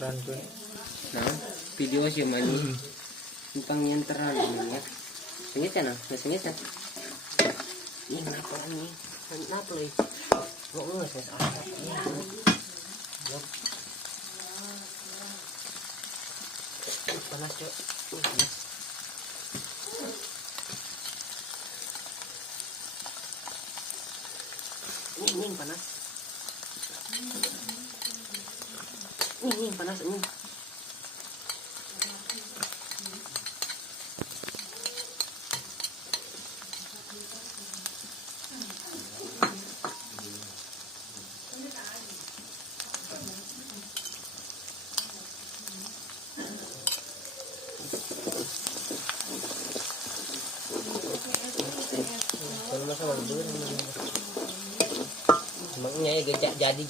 nyanteran tuh. Nah, video sih mani. Numpang nyanteran ya. Sengit ya nah, sengit ya. Ini kenapa nih? Kenapa lagi? Kok nggak saya asap ya? Yuk. Panas cok. Panas. Ini panas. Ini panas ini. Kalau masa bantu, Emangnya ya jadi